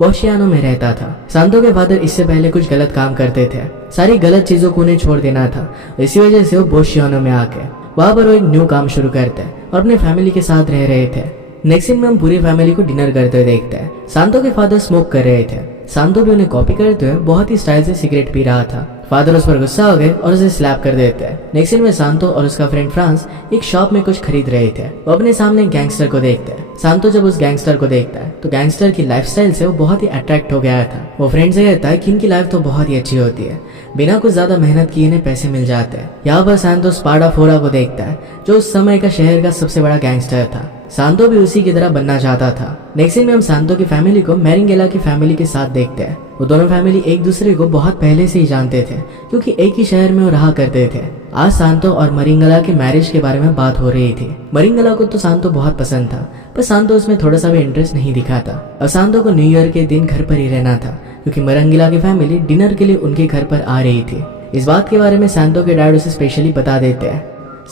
बोशियानो में रहता था। सांतो के फादर इससे पहले कुछ गलत काम करते थे, सारी गलत चीजों को उन्हें छोड़ देना था। इसी वजह से वो बोशियानो में आके वहां पर वो एक न्यू काम शुरू करते और अपने फैमिली के साथ रह रहे थे। नेक्स्ट सीन में हम पूरी फैमिली को डिनर करते हुए देखते हैं। सांतो के फादर स्मोक कर रहे थे, सांतो भी उन्हें कॉपी करते हुए बहुत ही स्टाइल से सिगरेट पी रहा था। फादर उस पर गुस्सा हो गए और उसे स्लैप कर देते हैं। नेक्स्ट सीन में सांतो और उसका फ्रेंड फ्रांस एक शॉप में कुछ खरीद रहे थे। वो अपने सामने एक गैंगस्टर को देखते हैं। सांतो जब उस गैंगस्टर को देखता है तो गैंगस्टर की लाइफस्टाइल से वो बहुत ही अट्रैक्ट हो गया था। वो फ्रेंड से कहता है कि इनकी लाइफ तो बहुत ही अच्छी होती है, बिना कुछ ज्यादा मेहनत किए इन्हें पैसे मिल जाते हैं। यहाँ पर सांतो स्पाडाफोरा को देखता है जो उस समय का शहर का सबसे बड़ा गैंगस्टर था। सांतो भी उसी की तरह बनना चाहता था। नेक्स्ट सीन में हम सांतो की फैमिली को मैरिंगेला की फैमिली के साथ देखते हैं। वो दोनों फैमिली एक दूसरे को बहुत पहले से ही जानते थे क्योंकि एक ही शहर में वो रहा करते थे। आज सांतो और मरिंगला के मैरिज के बारे में बात हो रही थी। मरिंगला को तो सांतो बहुत पसंद था, पर सांतो उसमें थोड़ा सा भी इंटरेस्ट नहीं दिखाता। और सांतो को न्यू ईयर के दिन घर पर ही रहना था क्योंकि मरिंगला की फैमिली डिनर के लिए उनके घर पर आ रही थी। इस बात के बारे में सांतो के डैड उसे स्पेशली बता देते हैं।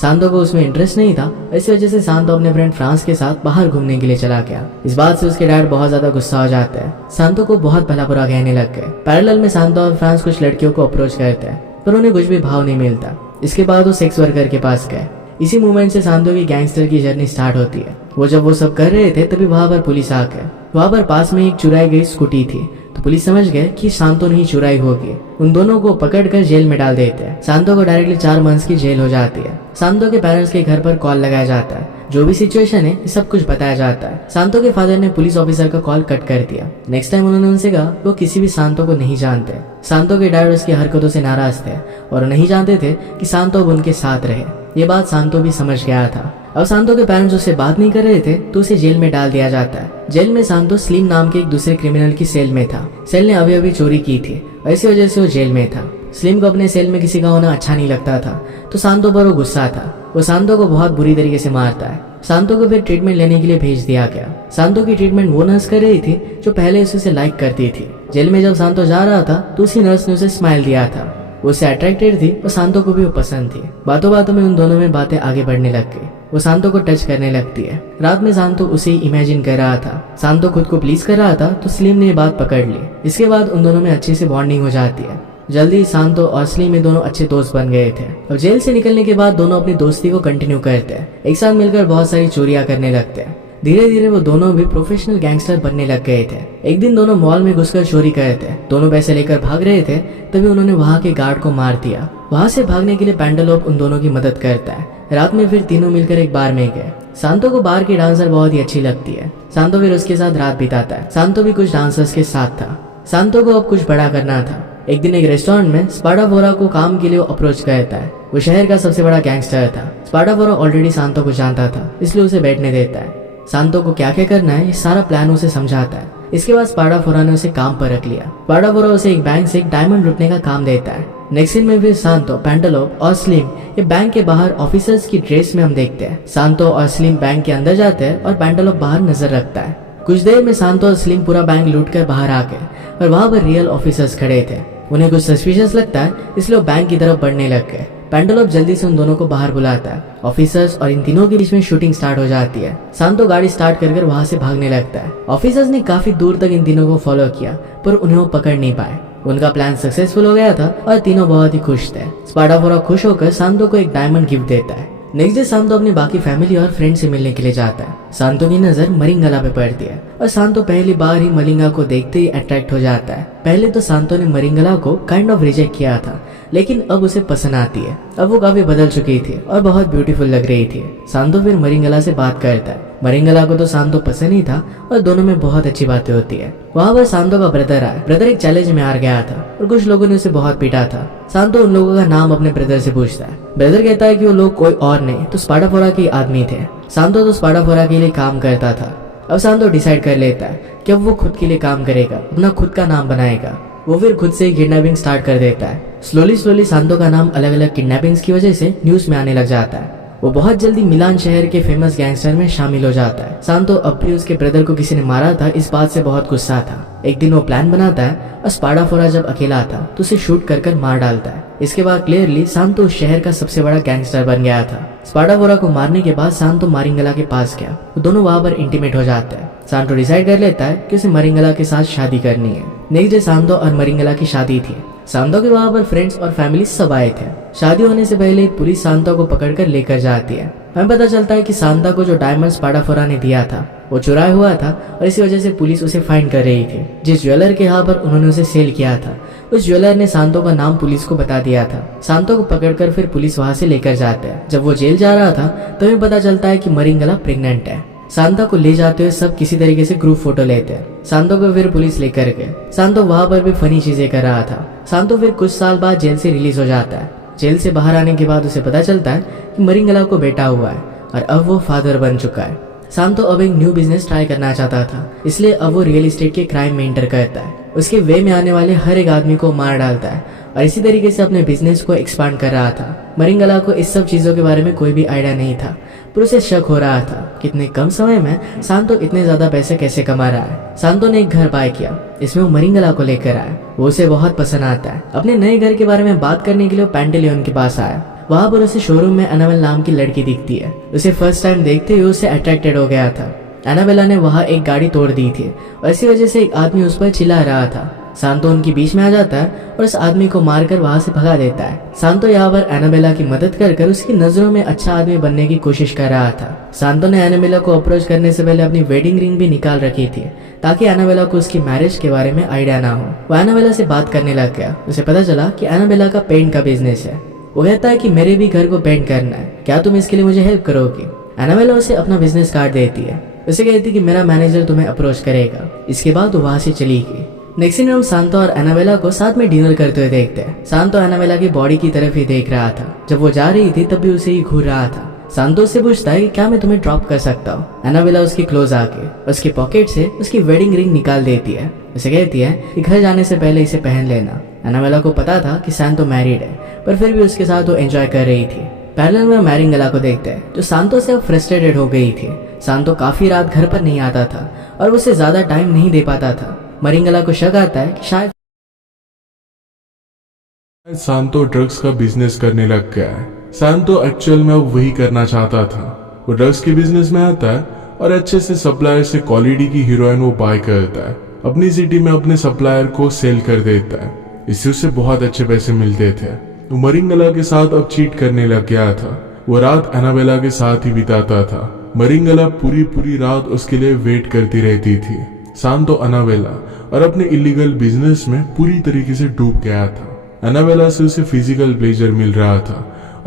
सांतो को उसमें इंटरेस्ट नहीं था, इस वजह से सांतो अपने फ्रेंड फ्रांस के साथ बाहर घूमने के लिए चला गया। इस बात से उसके डैड बहुत ज्यादा गुस्सा हो जाते हैं, सांतो को बहुत भला बुरा कहने लग गए। पैरेलल में सांतो और फ्रांस कुछ लड़कियों को अप्रोच करते हैं पर उन्हें कुछ भी भाव नहीं मिलता। इसके बाद वो सेक्स वर्कर के पास गए। इसी मूवमेंट से सांतो की गैंगस्टर की जर्नी स्टार्ट होती है। वो जब वो सब कर रहे थे तभी वहां पर पुलिस आ गए। वहां पर पास में एक चुराई गई स्कूटी थी तो पुलिस समझ गए कि सांतो नहीं चुराई होगी। उन दोनों को पकड़कर जेल में डाल देते हैं। सांतो को डायरेक्टली 4 मंथ्स की जेल हो जाती है। सांतो के पेरेंट्स के घर पर कॉल लगाया जाता है, जो भी सिचुएशन है सब कुछ बताया जाता है। सांतो के फादर ने पुलिस ऑफिसर का कॉल कट कर दिया। नेक्स्ट टाइम उन्होंने उनसे कहा वो किसी भी सांतो को नहीं जानते। सांतो के डैड उसकी हरकतों से नाराज थे और नहीं जानते थे कि सांतो अब उनके साथ रहे। ये बात सांतो भी समझ गया था। अब सांतो के पेरेंट्स उससे बात नहीं कर रहे थे तो उसे जेल में डाल दिया जाता है। जेल में सांतो स्लिम नाम के एक दूसरे क्रिमिनल की सेल में था। सेल ने अभी चोरी की थी, इसी वजह से वो जेल में था। स्लिम को अपने सेल में किसी का होना अच्छा नहीं लगता था तो सांतो पर वो गुस्सा था। वो सांतो को बहुत बुरी तरीके से मारता है। सांतो को फिर ट्रीटमेंट लेने के लिए भेज दिया गया। सांतो की ट्रीटमेंट वो नर्स कर रही थी जो पहले उसे लाइक करती थी। जेल में जब सांतो जा रहा था तो उसी नर्स ने उसे स्माइल दिया था। वो उससे अट्रैक्टेड थी और सांतो को भी वो पसंद थी। बातों बातों में उन दोनों में बातें आगे बढ़ने लग गई। वो सांतो को टच करने लगती है। रात में सांतो उसे ही इमेजिन कर रहा था। सांतो खुद को प्लीज कर रहा था तो स्लिम ने ये बात पकड़ ली। इसके बाद उन दोनों में अच्छे से बॉन्डिंग हो जाती है। जल्दी सांतो और स्लिम में दोनों अच्छे दोस्त बन गए थे। और जेल से निकलने के बाद दोनों अपनी दोस्ती को कंटिन्यू करते हैं। एक साथ मिलकर बहुत सारी चोरियां करने लगते हैं। धीरे धीरे वो दोनों भी प्रोफेशनल गैंगस्टर बनने लग गए थे। एक दिन दोनों मॉल में घुसकर चोरी करे थे। दोनों पैसे लेकर भाग रहे थे तभी उन्होंने वहां के गार्ड को मार दिया। वहां से भागने के लिए पेंटालोप उन दोनों की मदद करता है। रात में फिर तीनों मिलकर एक बार में गए। सांतो को बार की डांसर बहुत ही अच्छी लगती है। सांतो फिर उसके साथ रात बिताता है। सांतो भी कुछ डांसर्स के साथ था। सांतो को अब कुछ बड़ा करना था। एक दिन एक रेस्टोरेंट में स्पाडाफोरा को काम के लिए अप्रोच करता है। वो शहर का सबसे बड़ा गैंगस्टर था। स्पाडाफोरा ऑलरेडी सांतो को जानता था इसलिए उसे बैठने देता है। सांतो को क्या क्या करना है ये सारा प्लान उसे समझाता है। इसके बाद स्पाडाफोरा ने उसे काम पर रख लिया। स्पाडाफोरा उसे एक बैंक से एक डायमंड लूटने का काम देता है। नेक्स्ट सीन में फिर सांतो, पेंटालोप और स्लिम ये बैंक के बाहर ऑफिसर्स की ड्रेस में हम देखते हैं। सांतो और स्लिम बैंक के अंदर जाते हैं और पेंटालोप बाहर नजर रखता है। कुछ देर में सांतो और स्लिम पूरा बैंक लूट कर बाहर आ गए और वहां पर रियल ऑफिसर्स खड़े थे। उन्हें कुछ सस्पिशियस लगता है इसलिए वो बैंक की तरफ बढ़ने लग गए। पेंटालोप जल्दी से उन दोनों को बाहर बुलाता है। ऑफिसर्स और इन तीनों के बीच में शूटिंग स्टार्ट हो जाती है। सांतो गाड़ी स्टार्ट कर वहां से भागने लगता है। ऑफिसर्स ने काफी दूर तक इन तीनों को फॉलो किया पर उन्हें वो पकड़ नहीं पाए। उनका प्लान सक्सेसफुल हो गया था और तीनों बहुत ही खुश थे। स्पाडाफोरा खुश होकर सांतो को एक डायमंड गिफ्ट देता है। नेक्स्ट डे सांतो अपनी बाकी फैमिली और फ्रेंड से मिलने के लिए जाता है। सांतो की नजर मरिंगला पे पड़ती है और सांतो पहली बार ही मरिंगा को देखते ही अट्रैक्ट हो जाता है। पहले तो सांतो ने मरिंगला को काइंड ऑफ रिजेक्ट किया था लेकिन अब उसे पसंद आती है। अब वो काफी बदल चुकी थी और बहुत ब्यूटीफुल लग रही थी। सांतो फिर मरिंगला से बात करता है। मरिंगला को तो सांतो पसंद ही था और दोनों में बहुत अच्छी बातें होती है। वहाँ पर सांतो का ब्रदर आया। ब्रदर एक चैलेंज में हार गया था और कुछ लोगों ने उसे बहुत पीटा था। सांतो उन लोगों का नाम अपने ब्रदर से पूछता है। ब्रदर कहता है कि वो लोग कोई और नहीं तो स्पाडाफोरा के आदमी थे। सांतो तो स्पाडाफोरा के लिए काम करता था। अब सांतो डिसाइड कर लेता है कि अब वो खुद के लिए काम करेगा, अपना खुद का नाम बनाएगा। वो फिर खुद से किडनैपिंग स्टार्ट कर देता है। स्लोली सांतो का नाम अलग अलग किडनैपिंग्स की वजह से न्यूज में आने लग जाता है। वो बहुत जल्दी मिलान शहर के फेमस गैंगस्टर में शामिल हो जाता है। सांतो अब भी उसके ब्रदर को किसी ने मारा था इस बात से बहुत गुस्सा था। एक दिन वो प्लान बनाता है और स्पाडाफोरा जब अकेला था तो उसे शूट कर मार डालता है। इसके बाद क्लियरली सांतो उस शहर का सबसे बड़ा गैंगस्टर बन गया था। स्पाडाफोरा को मारने के बाद सांतो मरिंगला के पास गया। वो दोनों वहां पर इंटीमेट हो जाते हैं। सांतो डिसाइड कर लेता है कि उसे मरिंगला के साथ शादी करनी है। नेक्स्ट डे सांतो और मरिंगला की शादी थी। सांतो के वहां पर फ्रेंड्स और फैमिली सब आए थे। शादी होने से पहले पुलिस सांतो को पकड़कर लेकर जाती है। हमें पता चलता है कि सांता को जो डायमंड्स पाडाफोरा ने दिया था वो चुराया हुआ था और इसी वजह से पुलिस उसे फाइंड कर रही थी। जिस ज्वेलर के यहाँ पर उन्होंने उसे सेल किया था उस ज्वेलर ने सांतो का नाम पुलिस को बता दिया था। सांतो को पकड़कर फिर पुलिस वहां से लेकर जाते हैं। जब वो जेल जा रहा था तो हमें पता चलता है कि मरिंगला प्रेग्नेंट है। सांता को ले जाते हुए सब किसी तरीके से ग्रुप फोटो लेते हैं। सांतो को फिर पुलिस लेकर गए। सांतो वहां पर भी फनी चीजें कर रहा था। सांतो फिर कुछ साल बाद जेल से रिलीज हो जाता है। जेल से बाहर आने के बाद उसे पता चलता है कि मरिंगला को बेटा हुआ है और अब वो फादर बन चुका है। सांतो अब एक न्यू बिजनेस ट्राई करना चाहता था, इसलिए अब वो रियल एस्टेट के क्राइम में एंटर करता है। उसके वे में आने वाले हर एक आदमी को मार डालता है और इसी तरीके से अपने बिजनेस को एक्सपांड कर रहा था। मरिंगला को इस सब चीजों के बारे में कोई भी आइडिया नहीं था, पर उसे शक हो रहा था कि इतने कम समय में सांतो इतने ज्यादा पैसे कैसे कमा रहा है। सांतो ने एक घर बाय किया, इसमें वो मरिंगला को लेकर आया। वो उसे बहुत पसंद आता है। अपने नए घर के बारे में बात करने के लिए पैंटेलियन के पास आया। वहां पर उसे शोरूम में एनाबेल नाम की लड़की दिखती है। उसे फर्स्ट टाइम देखते हुए उसे अट्रैक्टेड हो गया था। एनाबेला ने वहां एक गाड़ी तोड़ दी थी और इसी वजह से एक आदमी उस पर चिल्ला रहा था। सांतो उनके बीच में आ जाता है और उस आदमी को मारकर वहां से भगा देता है। सांतो यहाँ पर एनाबेला की मदद कर उसकी नजरों में अच्छा आदमी बनने की कोशिश कर रहा था। सांतो ने एनाबेला को अप्रोच करने से पहले अपनी वेडिंग रिंग भी निकाल रखी थी ताकि एनाबेला को उसकी मैरिज के बारे में आइडिया ना हो। वो एनाबेला से बात करने लग गया। उसे पता चला कि एनाबेला का पेंट का बिजनेस है। वो कहता है कि मेरे भी घर को पेंट करना है, क्या तुम इसके लिए मुझे हेल्प करोगी? एनाबेला उसे अपना बिजनेस कार्ड देती है। उसे कहती है कि मेरा मैनेजर तुम्हें अप्रोच करेगा। इसके बाद वो वहां से चली गई। नेक्स्ट सीन हम सांतो और एनाबेला को साथ में डिनर करते हुए देखते हैं। सांतो एनाबेला की बॉडी की तरफ ही देख रहा था। जब वो जा रही थी तब भी उसे ही घूर रहा था। सांतो से पूछता है कि क्या मैं तुम्हें ड्रॉप कर सकता हूँ। एनाबेला उसकी क्लोज आके उसकी पॉकेट से उसकी वेडिंग रिंग निकाल देती है। उसे कहती है कि घर जाने से पहले इसे पहन लेना। एनाबेला को पता था कि सांतो मैरिड है, पर फिर भी उसके साथ वो एंजॉय कर रही थी। पैरेलल में मरिंगला को देखते हैं जो सांतो से अब फ्रस्ट्रेटेड हो गई थी। सांतो काफी रात घर पर नहीं आता था और उसे ज्यादा टाइम नहीं दे पाता था। मरिंगला को शक आता है कि शायद सांतो ड्रग्स का बिजनेस करने लग गया है। सांतो एक्चुअल में अब वही करना चाहता था। वो ड्रग्स के बिजनेस में आता है और अच्छे से सप्लायर से क्वालिटी की हीरोइन वो बाय करता है। अपनी सिटी में अपने सप्लायर को सेल कर देता है। इससे उसे बहुत अच्छे पैसे मिलते थे। वो मरिंगला के साथ अब चीट करने लग गया था। वो रात एनाबेला के साथ ही बिताता था। मरिंगला पूरी रात उसके लिए वेट करती रहती थी। सांतो एनाबेला और अपने इलीगल बिजनेस में पूरी तरीके से डूब गया था। एनाबेला से उसे फिजिकल प्लेजर मिल रहा था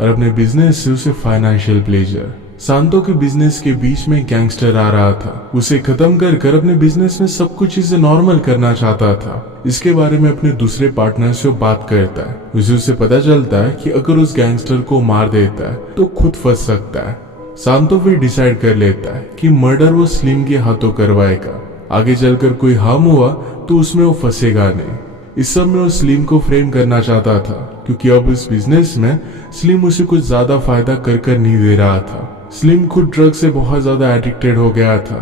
और अपने बिजनेस से उसे फाइनेंशियल प्लेजर। सांतो के बिजनेस के बीच में गैंगस्टर आ रहा था। उसे खत्म कर अपने बिजनेस में सब कुछ इसे नॉर्मल करना चाहता था। इसके बारे में अपने दूसरे पार्टनर से बात करता है। उसे पता चलता है कि अगर उस गैंगस्टर को मार देता है तो खुद फंस सकता है। सांतो फिर डिसाइड कर लेता है कि मर्डर वो स्लिम के हाथों करवाएगा। आगे चलकर कोई हार्म हुआ तो उसमें वो फंसेगा नहीं। इस सब में वो स्लिम को फ्रेम करना चाहता था क्योंकि अब इस बिजनेस में स्लिम उसे कुछ ज्यादा फायदा कर नहीं दे रहा था। स्लिम खुद ड्रग से बहुत ज्यादा एडिक्टेड हो गया था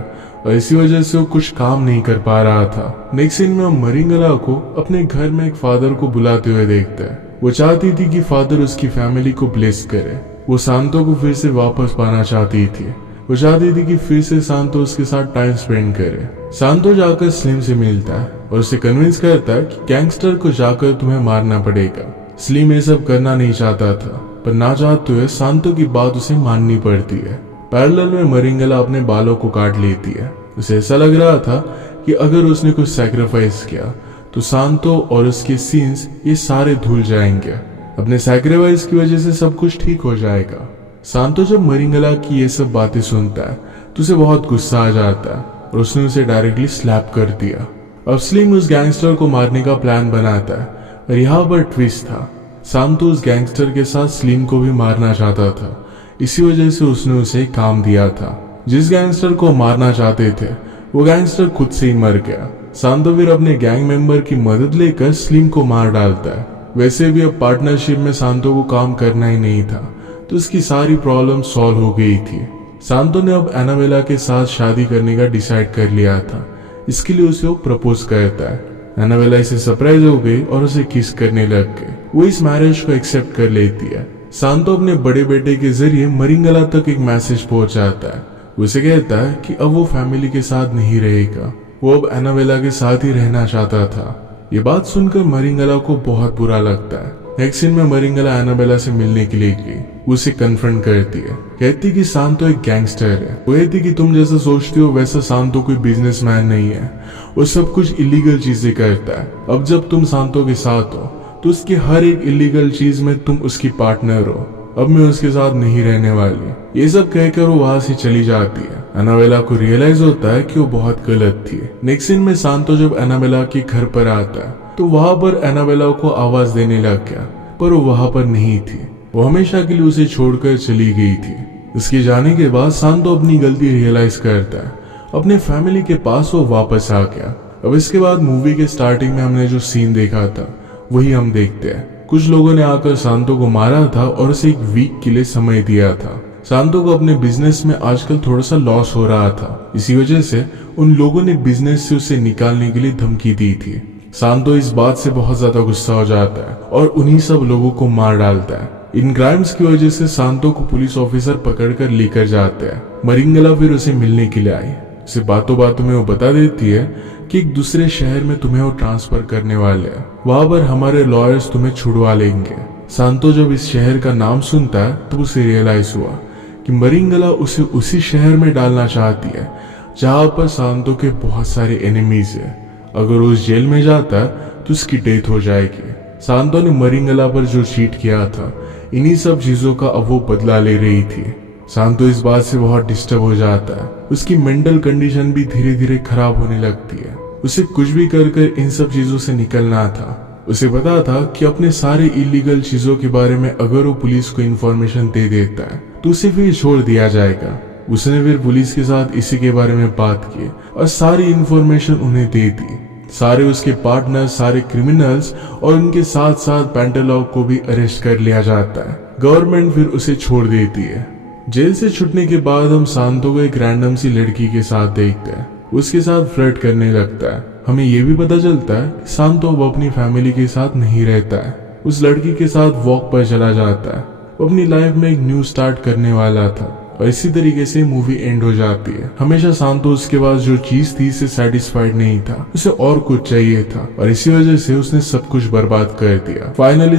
और इसी वजह से वो कुछ काम नहीं कर पा रहा था। नेक्स्ट सीन में हम मरिंगला को अपने घर में एक फादर को बुलाते हुए देखते हैं। वो चाहती थी कि फादर उसकी फैमिली को ब्लेस करे। वो सांतो को फिर से वापस पाना चाहती थी। वो चाहती थी कि फिर से सांतो उसके साथ टाइम स्पेंड करे। सांतो जाकर स्लिम से मिलता है और उसे कन्विंस करता है कि गैंगस्टर को जाकर तुम्हें मारना पड़ेगा। स्लिम ये सब करना नहीं चाहता था, पर ना चाहते हुए सांतो की बात उसे माननी पड़ती है। पैरेलल में मरिंगला अपने बालों को काट लेती है। उसे ऐसा लग रहा था कि अगर उसने कुछ सैक्रिफाइस किया तो सांतो और उसके सीन्स ये सारे धुल जाएंगे। अपने सैक्रिफाइस की वजह से सब कुछ ठीक हो जाएगा। सांतो जब मरिंगला की ये सब बातें सुनता है तो उसे बहुत गुस्सा आ जाता है और उसने उसे डायरेक्टली स्लैप कर दिया। अब स्लिम उस गैंगस्टर को मारने का प्लान बनाता है और यहाँ पर ट्विस्ट था। सांतो उस गैंगस्टर के साथ स्लिम को भी मारना चाहता था। इसी वजह से उसने उसे काम दिया था। जिस गैंगस्टर को मारना चाहते थे वो गैंगस्टर खुद से ही मर गया। सांतो फिर अपने गैंग मेंबर की मदद लेकर स्लिम को मार डालता है। वैसे भी अब पार्टनरशिप में सांतो को काम करना ही नहीं था तो उसकी सारी प्रॉब्लम सॉल्व हो गई थी। सांतो ने अब एनाबेला के साथ शादी करने का डिसाइड कर लिया था। इसके लिए उसे वो प्रपोज करता है। एनाबेला इसे सरप्राइज हो गई और उसे किस करने लग गई। वो इस मैरिज को एक्सेप्ट कर लेती है। सांतो अपने बड़े बेटे के जरिए मरिंगला तक एक मैसेज पहुंचाता है। उसे कहता है कि अब वो फैमिली के साथ नहीं रहेगा, वो अब एनाबेला के साथ ही रहना चाहता था। ये बात सुनकर मरिंगला को बहुत बुरा लगता है। नेक्स्ट सीन में मरिंगला एनाबेला से मिलने के लिए गई, उसे कन्फ्रंट करती है, कहती कि सांतो एक गैंगस्टर है। वो कहती कि तुम जैसा सोचती हो वैसा सांतो कोई बिजनेसमैन नहीं है, वो सब कुछ इलीगल चीजें करता है। अब जब तुम सांतो के साथ हो तो उसकी हर एक इलीगल चीज में तुम उसकी पार्टनर हो। अब मैं उसके साथ नहीं रहने वाली। ये सब कहकर वो वहां से चली जाती है। एनाबेला को रियलाइज होता है कि वो बहुत गलत थी। नेक्स्ट सीन में सांतो जब एनाबेला के घर पर आता है तो वहां पर एनाबेला को आवाज देने लग गया, पर वो वहां पर नहीं थी। वो हमेशा के लिए उसे छोड़कर चली गई थी। उसके जाने के बाद सांतो अपनी गलती रियलाइज करता है। अपने फैमिली के पास वो वापस आ गया। अब इसके बाद मूवी के स्टार्टिंग में हमने जो सीन देखा था वही हम देखते हैं। कुछ लोगों ने आकर सांतो को मारा था और उसे एक वीक के लिए समय दिया था। सांतो को अपने बिजनेस में आजकल थोड़ा सा लॉस हो रहा था, इसी वजह से उन लोगों ने बिजनेस से उसे निकालने के लिए धमकी दी थी। सांतो इस बात से बहुत ज्यादा गुस्सा हो जाता है और उन्हीं सब लोगों को मार डालता है। इन क्राइम्स की वजह से सांतो को पुलिस ऑफिसर पकड़कर लेकर जाते हैं। मरिंगला फिर उसे मिलने के लिए आई। उसे बातों बातों में वो बता देती है कि एक दूसरे शहर में तुम्हें वो ट्रांसफर करने वाले हैं, वहां पर हमारे लॉयर्स तुम्हें छुड़वा लेंगे। सांतो जब इस शहर का नाम सुनता है तो उसे रियलाइज हुआ कि मरिंगला उसे उसी शहर में डालना चाहती है जहां पर सांतो के बहुत सारे एनिमीज है। अगर वो उस जेल में जाता है तो उसकी डेथ हो जाएगी। सांतो ने मरिंगला पर जो चीट किया था, इन्हीं सब चीजों का अब वो बदला ले रही थी। सांतो इस बात से बहुत डिस्टर्ब हो जाता है। उसकी मेंटल कंडीशन भी धीरे धीरे खराब होने लगती है। उसे कुछ भी कर इन सब चीजों से निकलना था। उसे पता था कि अपने सारे इलीगल चीजों के बारे में अगर वो पुलिस को इन्फॉर्मेशन दे देता है तो उसे फिर छोड़ दिया जाएगा। उसने फिर पुलिस के साथ इसी के बारे में बात की और सारी इन्फॉर्मेशन उन्हें दे दी। सारे उसके पार्टनर्स, सारे क्रिमिनल्स और उनके साथ साथ पेंटालॉग को भी अरेस्ट कर लिया जाता है। गवर्नमेंट फिर उसे छोड़ देती है। जेल से छूटने के बाद हम सांतो को एक रैंडम सी लड़की के साथ देखते हैं। उसके साथ फ्लर्ट करने लगता है। हमें यह भी पता चलता है कि सांतो अब अपनी फैमिली के साथ नहीं रहता है। उस लड़की के साथ वॉक पर चला जाता है। वो अपनी लाइफ में एक न्यू स्टार्ट करने वाला था और इसी तरीके से मूवी एंड हो जाती है। हमेशा सांतो उसके पास जो चीज थी से सेटिस्फाइड नहीं था, उसे और कुछ चाहिए था और इसी वजह से उसने सब कुछ बर्बाद कर दिया। फाइनली